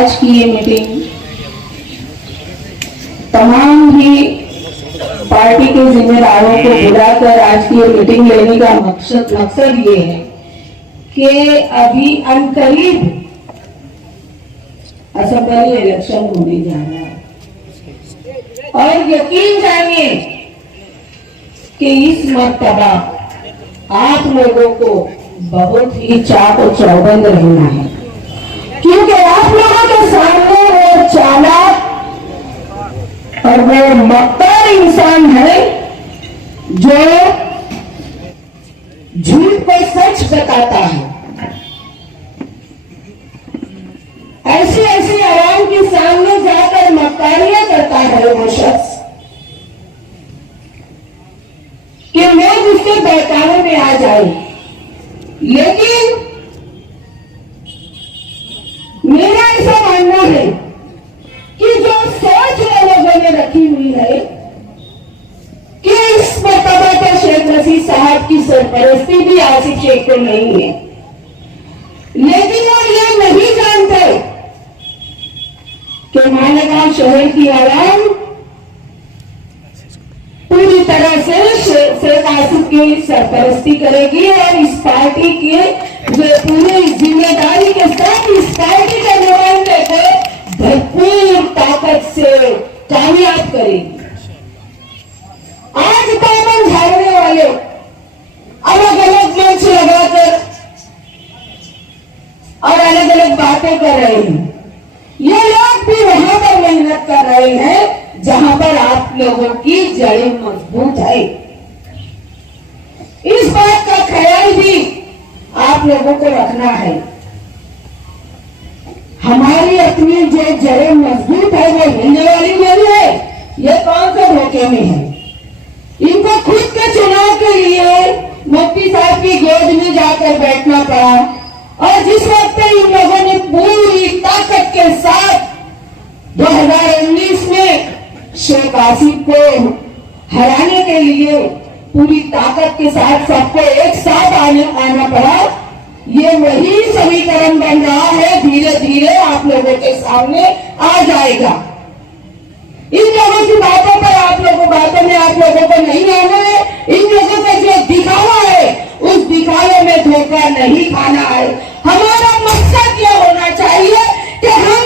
आज की ये मीटिंग तमाम ही पार्टी के जिम्मेदारों को बुलाकर आज की ये मीटिंग लेने का मकसद ये है कि अभी अनकरीब असेंबली इलेक्शन होने जा रहा है और यकीन जानिए कि इस मर्तबा आप लोगों को बहुत ही चाक और चौबंद रहना है, क्योंकि आप लोगों के सामने वो चालाक और वो मक्कार इंसान है जो झूठ को सच बताता है। ऐसी ऐसी आवाम के सामने जाकर मक्कारियां करता है वो शख्स कि लोग उसके बहकावे में आ जाए। लेकिन मेरा ऐसा मानना है कि जो सोच लोगों ने रखी हुई है कि इस मर्तबा तो शेख रशीद साहब की सरपरस्ती भी आसिफ शेख को नहीं है, लेकिन वो ये नहीं जानते कि मालेगांव शहर की आवाम पूरी तरह से शेख आसिफ की सरपरस्ती करेगी और इस पार्टी के पूरी जिम्मेदारी के साथ इस पार्टी के नुमाइंदे को भरपूर ताकत से कामयाब करेगी। आज दामन झाड़ने वाले अलग अलग मंच लगाकर और अलग अलग बातें कर रहे हैं, ये लोग भी वहां पर मेहनत कर रहे हैं जहां पर आप लोगों की जड़ें मजबूत है। इस बात का ख्याल भी आप लोगों को रखना है। हमारी अपनी जो जड़ें मजबूत है वो हिलने वाली नहीं है। ये कौन से धोखे में है? इनको खुद के चुनाव के लिए मुफ्ती साहब की गोद में जाकर बैठना पड़ा और जिस वक्त इन लोगों ने पूरी ताकत के साथ 2019 में शेख आसिफ को हराने के लिए पूरी ताकत के साथ सबको एक साथ आना पड़ा, ये वही समीकरण बन रहा है, धीरे धीरे आप लोगों के सामने आ जाएगा। इन लोगों की बातों पर आप लोगों को नहीं आना है। इन लोगों का जो दिखावा है उस दिखावे में धोखा नहीं खाना है। हमारा मकसद यह होना चाहिए कि हम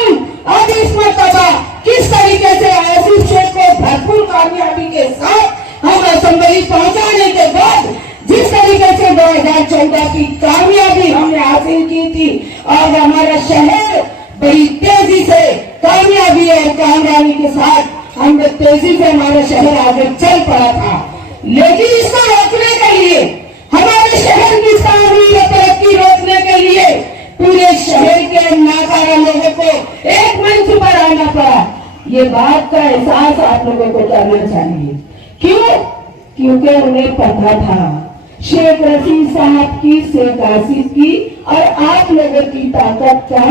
अब इस मर्तबा किस तरीके से आसिफ शेख को भरपूर कामयाबी के साथ हम असेंबली पहुंचाने के बाद जिस तरीके से 2014 की कामयाबी हमने हासिल की थी और हमारा शहर बड़ी तेजी से कामयाबी और कामयाबी के साथ हम तेजी से हमारा शहर आगे चल पड़ा था, लेकिन इसको रोकने के लिए हमारे शहर की तामीर और तरक्की रोकने के लिए पूरे शहर के नाकारा लोगों को एक मंच पर आना पड़ा। ये बात का एहसास आप लोगों को करना चाहिए। क्यों? क्योंकि उन्हें पता था शेख रशीद साहब की, शेख आसिफ की और आप लोगों की ताकत का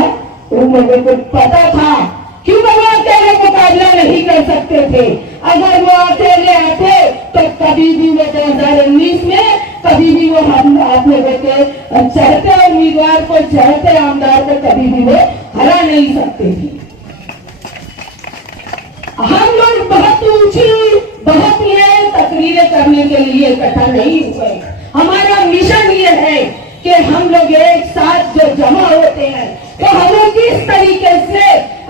उन लोगों को पता था। क्योंकि वो अकेले मुकाबला नहीं कर सकते थे। अगर वो अकेले आते तो कभी भी वो 2019 में कभी भी वो हम आप लोगों के चढ़ते उम्मीदवार को, चढ़ते आमदार को कभी भी वो हरा नहीं सकते थे। हम लोग बहुत ऊंची, बहुत ये तकरीरें करने के लिए इकट्ठा नहीं हुए। हमारा मिशन ये है कि हम लोग एक साथ जो जमा होते हैं तो हमें किस तरीके से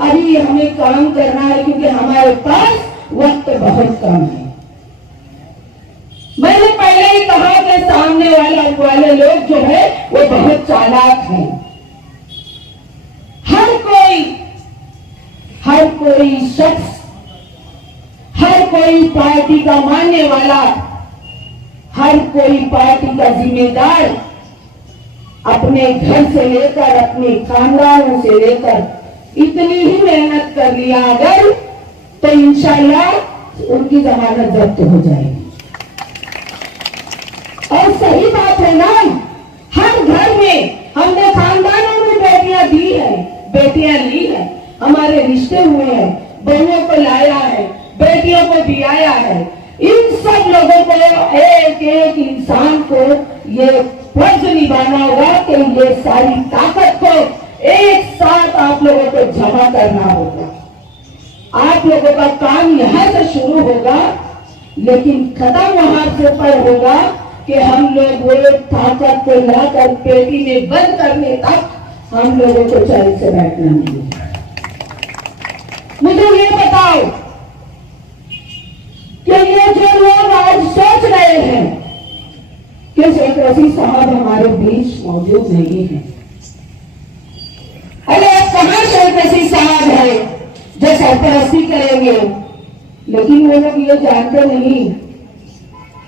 अभी हमें काम करना है, क्योंकि हमारे पास वक्त बहुत कम है। मैंने पहले ही कहा कि सामने वाले लोग जो है वो बहुत चालाक हैं। हर कोई शख्स, हर कोई पार्टी का मानने वाला, हर कोई पार्टी का जिम्मेदार अपने घर से लेकर अपने खानदानों से लेकर इतनी ही मेहनत कर लिया अगर, तो इंशाल्लाह उनकी जमानत जब्त हो जाएगी। और सही बात है ना, हर घर में हमने खानदानों में बेटियां दी है, बेटियां ली है, हमारे रिश्ते हुए हैं, बहुओं को लाया है, बेटियों को दिलाया है। इन सब लोगों को, एक एक इंसान को ये फर्ज निभाना होगा कि ये सारी ताकत को एक साथ आप लोगों को जमा करना होगा। आप लोगों का काम यहां से शुरू होगा, लेकिन खत्म वहां से पर होगा कि हम लोग वो ताकत को लाकर पेटी में बंद करने तक हम लोगों को चैन से बैठना नहीं है। मुझे ये बताओ कि ये जो लोग आज सोच रहे हैं कि शेख रशीद साहब हमारे बीच मौजूद नहीं है, अरे अब कहां शेख रशीद साहब है जो सरपरस्ती करेंगे? लेकिन वो लोग ये जानते नहीं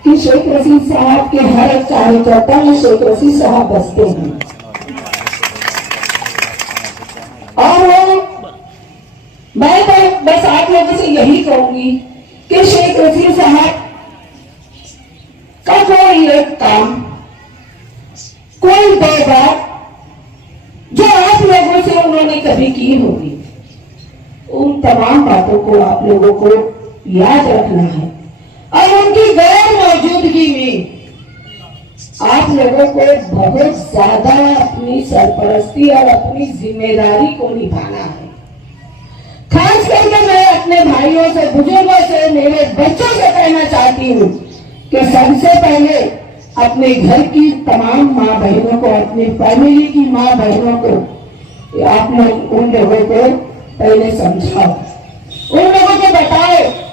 कि शेख रशीद साहब के हर एक कार्यकर्ता में शेख रशीद साहब बसते हैं। और मैं तो बस आप लोगों से यही कहूंगी कि शेख रशीद साहब का कोई एक काम, कोई दो बात जो आप लोगों से उन्होंने कभी की होगी, उन तमाम बातों को आप लोगों को याद रखना है। और उनकी गैर मौजूदगी में आप लोगों को बहुत ज्यादा अपनी सरपरस्ती और अपनी जिम्मेदारी को निभाना है। खास करके मैं अपने भाइयों से, बुजुर्गों से, मेरे बच्चों से कहना चाहती हूँ कि सबसे पहले अपने घर की तमाम माँ बहनों को, अपनी फैमिली की माँ बहनों को आप लोग उन लोगों को पहले समझाओ, उन लोगों को बताओ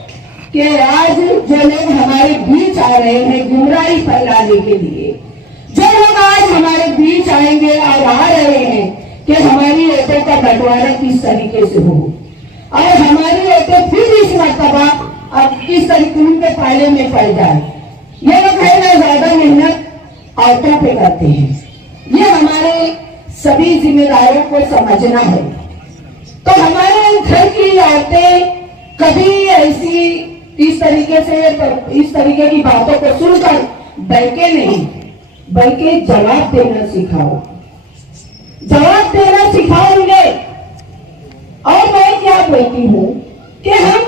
कि आज जो लोग हमारे बीच आ रहे हैं गुमराही फैलाने के लिए, जो लोग आज हमारे बीच आएंगे और आ रहे हैं कि हमारी वोटों का बंटवारा किस तरीके से हो और हमारी वोटें फिर इस मरतबा अब किस तरीके उनके पाले में पड़ जाए, ये लोग है ना ज्यादा मेहनत औरतों पे करते हैं। ये हमारे सभी जिम्मेदारों को समझना है। तो हमारे घर की औरतें कभी ऐसी इस तरीके की बातों को सुनकर बहके नहीं, बल्कि जवाब देना सिखाओ, जवाब देना सिखाओगे। और मैं क्या बोलती हूँ कि हम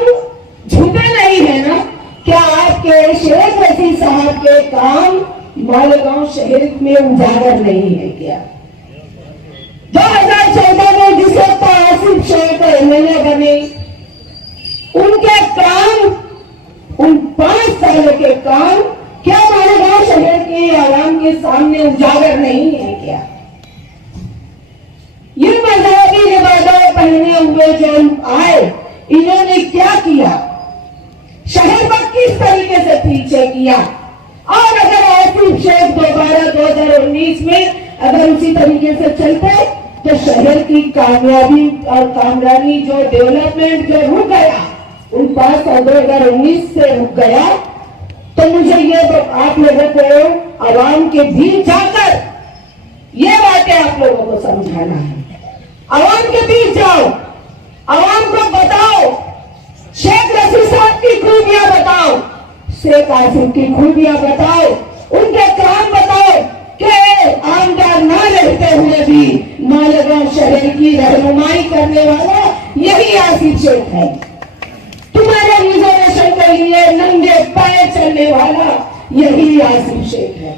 झूठे नहीं है ना। क्या आपके शेख रशीद साहब के काम मालेगांव शहर में उजागर नहीं है क्या? 2014 में जिस वक्त आसिफ शेख एमएलए बने, उनके काम, उन 5 साल के काम क्या मालेगांव शहर के आवाम के सामने उजागर नहीं है क्या? ये मजहबी लिबास पहने हुए जो आए, इन्होंने क्या किया? शहर को किस तरीके से पीछे किया? और अगर आसिफ शेख दोबारा 2019 में अगर उसी तरीके से चलते तो शहर की कामयाबी और कामरानी जो डेवलपमेंट जो रुक गया, उन 5 साल 2019 से रुक गया, तो मुझे ये आप लोगों को आवाम के बीच जाकर ये बातें आप लोगों को समझाना है। आवाम के बीच जाओ, आवाम को बताओ, शेख रशीद साहब की खूबियां बताओ, शेख आसिफ की खूबियां बताओ, उनके काम बताओ कि आमदार ना रहते हुए भी मालेगांव शहर की रहनुमाई करने वाला यही आसिफ शेख है। तुम्हारे रिजर्वेशन के लिए नंगे पैर चलने वाला यही आसिफ शेख है।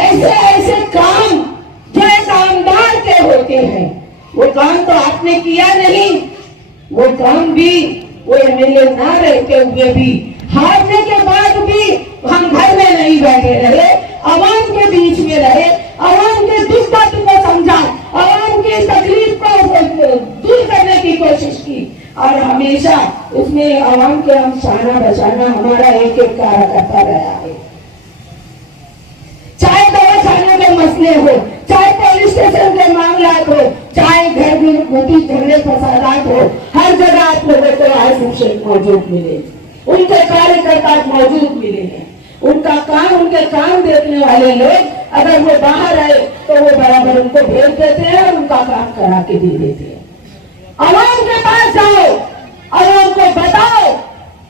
ऐसे ऐसे काम जो एक आमदार के होते हैं, वो काम तो आपने किया नहीं। वो काम भी वो एमएलए ना रहते हुए भी, हारने के बाद भी हम घर में नहीं बैठे रहे, आवाम के बीच में रहे, आवाम के दुख दर्द को समझा, आवाम की तकलीफ को दूर करने की कोशिश की और हमेशा उसमें आवाम के हम शाना बचाना हमारा एक एक कार्य करता रहा है। चाहे दवाखाने के मसले हो, चाहे पुलिस स्टेशन के मामला हो, चाहे घर में झगड़े फसादात हो, हर जगह आप लोगों को आसिफ शेख मौजूद मिले, उनके कार्यकर्ता मौजूद मिले हैं। उनका काम, उनके काम देखने वाले लोग अगर वो बाहर आए तो वो बराबर उनको भेज देते हैं और उनका काम करा के दे देते हैं। आवाम के पास जाओ, आवाम को बताओ,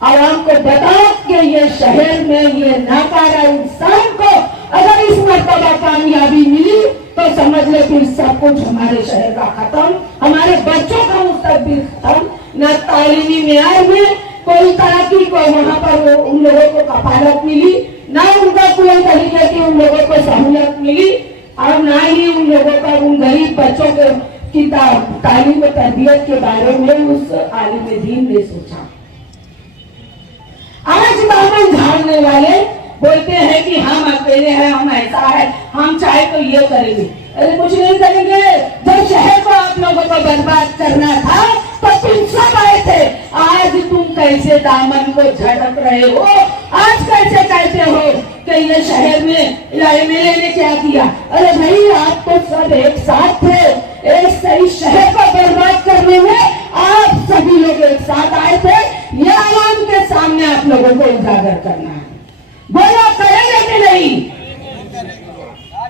आवाम को बताओ कि ये शहर में ये नाकारा इंसान को अगर इस मरतबा कामयाबी मिली तो समझ ले फिर सब कुछ हमारे शहर का खत्म, हमारे बच्चों का मुस्तकबिल खत्म। न तालीमी मेयार में कोई तरक्की को वहां पर उन लोगों को कफालत मिली, ना उनका कोई तरीके की उन लोगों को सहूलियत मिली। और ना ही उन लोगों का, उन गरीब बच्चों की तालीम व तरबियत के बारे में उस आलिम दीन ने सोचा। आज दामन झाड़ने वाले बोलते हैं कि हम अकेले हैं, हम ऐसा है, हम चाहे तो ये करेंगे। अरे कुछ नहीं करेंगे। जब शहर को आप लोगों को बर्बाद करना था तो तुम सब आए थे। आज तुम कैसे दामन को झटक रहे हो? आज कैसे कहते हो कि ये शहर में एमएलए ने क्या किया? अरे भाई, आप तो सब एक साथ थे। एक सही शहर को बर्बाद करने में आप सभी लोग एक साथ आए थे। ये आवाम के सामने आप लोगों को उजागर करना है। बोलो, करेंगे कि नहीं?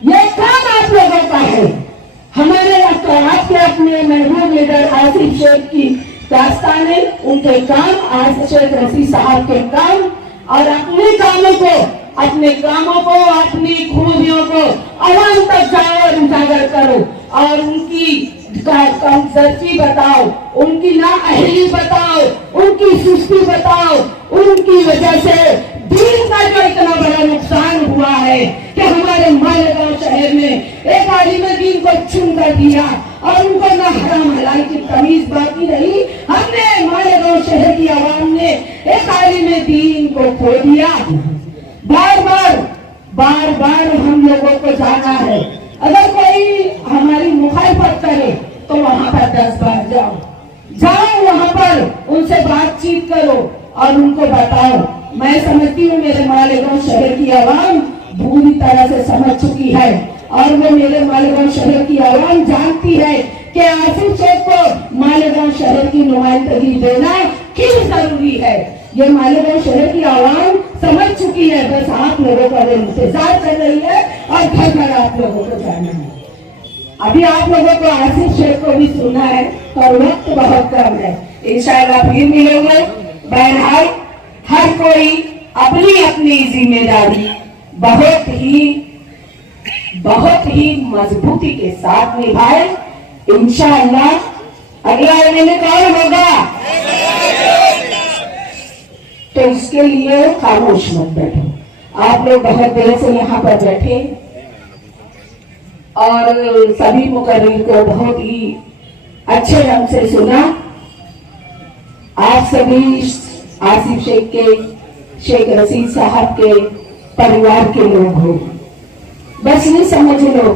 ये काम आप लोगों का है। हमारे आपके अपने महबूब लीडर आसिफ शेख की दास्ताने, उनके काम, आसिफ शेख रसी साहब के काम और अपने कामों को, अपनी खूबियों को आवाम तक जाओ और उजागर करो और उनकी कमजोरी बताओ, उनकी नाअहली बताओ, उनकी सुस्ती बताओ। उनकी वजह से दीन का जो इतना बड़ा नुकसान हुआ है कि हमारे मालेगांव शहर में एक आलिम दीन को चुन कर दिया और उनको ना हराम हलाल की तमीज बाकी रही। हमने मालेगांव शहर की आवाम ने एक आलिम दीन को खो दिया। बार बार हम लोगों को जाना है। अगर कोई हमारी मुखालफत करे तो वहां पर 10 बार जाओ, वहां पर उनसे बातचीत करो और उनको बताओ। मैं समझती हूँ मेरे मालेगांव शहर की आवाम पूरी तरह से समझ चुकी है और वो मेरे मालेगांव शहर की आवाम जानती है कि आसिफ शेख को मालेगांव शहर की नुमाइंदगी देना क्यों जरूरी है। ये मालेगांव शहर की आवाम समझ चुकी है। बस आप लोगों का इंतजार कर रही है और घर घर आप लोगों को जाना है। अभी आप लोगों को आसिफ शेख को भी सुनना है और वक्त बहुत कम है। इंशाअल्लाह फिर मिलेंगे। बहरहाल हर कोई अपनी अपनी जिम्मेदारी बहुत ही मजबूती के साथ निभाए। इंशाअल्लाह अगला एमएलए कौन होगा तो इसके लिए खामोश मत बैठो। आप लोग बहुत देर से यहाँ पर बैठे और सभी मुकर्रिर को बहुत ही अच्छे ढंग से सुना। आप सभी आसिफ शेख के, शेख रसीद साहब के परिवार के लोग हो। बस ये समझ लो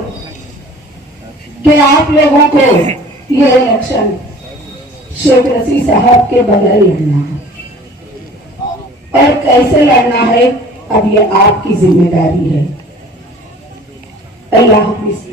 कि आप लोगों को ये इलेक्शन शेख रसीद साहब के बगैर लड़ना है और कैसे लड़ना है अब ये आपकी जिम्मेदारी है। अल्लाह हाफिज।